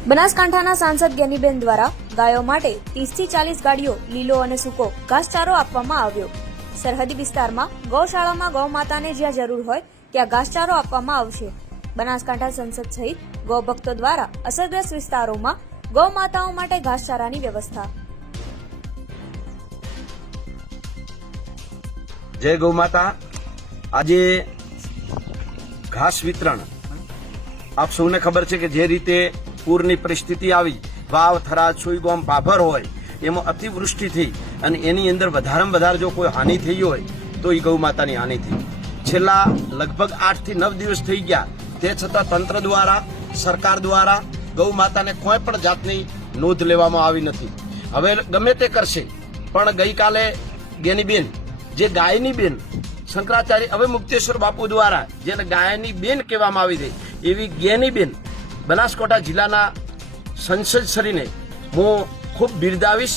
બનાસકાંઠાના સાંસદ જ્ઞાનીબેન દ્વારા ગાયો માટે 30 થી 40 ગાડીઓ લીલો અને સૂકો ઘાસચારો આપવામાં આવ્યો। સરહદી વિસ્તારમાં ગૌશાળામાં ગૌમાતાને જ્યાં જરૂર હોય ત્યાં ઘાસચારો આપવામાં આવશે। બનાસકાંઠા સંસદ સહિત ગૌભક્તો દ્વારા અસરગ્રસ્ત વિસ્તારોમાં ગૌમાતાઓ માટે ઘાસચારાની વ્યવસ્થા। जय गौ माता। आज घास वितरण आप सौने खबर है कि जे रीते पूरनी परिस्थिति आई वाव थराद सुईगोम पाभर होय एमां अतिवृष्टि थी अने एनी अंदर वधारेमां वधारे जो कोई हानि थई होय तो ई गौ मातानी हानि थी। छेल्ला लगभग 8 થી 9 દિવસ થઈ ગયા તે છતાં તંત્ર દ્વારા સરકાર દ્વારા ગૌ માતાને કોઈ પણ જાતની નોંધ લેવામાં આવી નથી। હવે ગમે તે કરશે પણ ગઈકાલે જ્ઞાનીબેન જે ગાયની બેન શંકરાચાર્ય હવે મુક્તેશ્વર બાપુ દ્વારા જેને ગાયની બેન કહેવામાં આવી રહી એવી જ્ઞાનીબેન બનાસકાંઠા જિલ્લાના સંસદ શ્રીને હું ખૂબ બિરદાવીશ।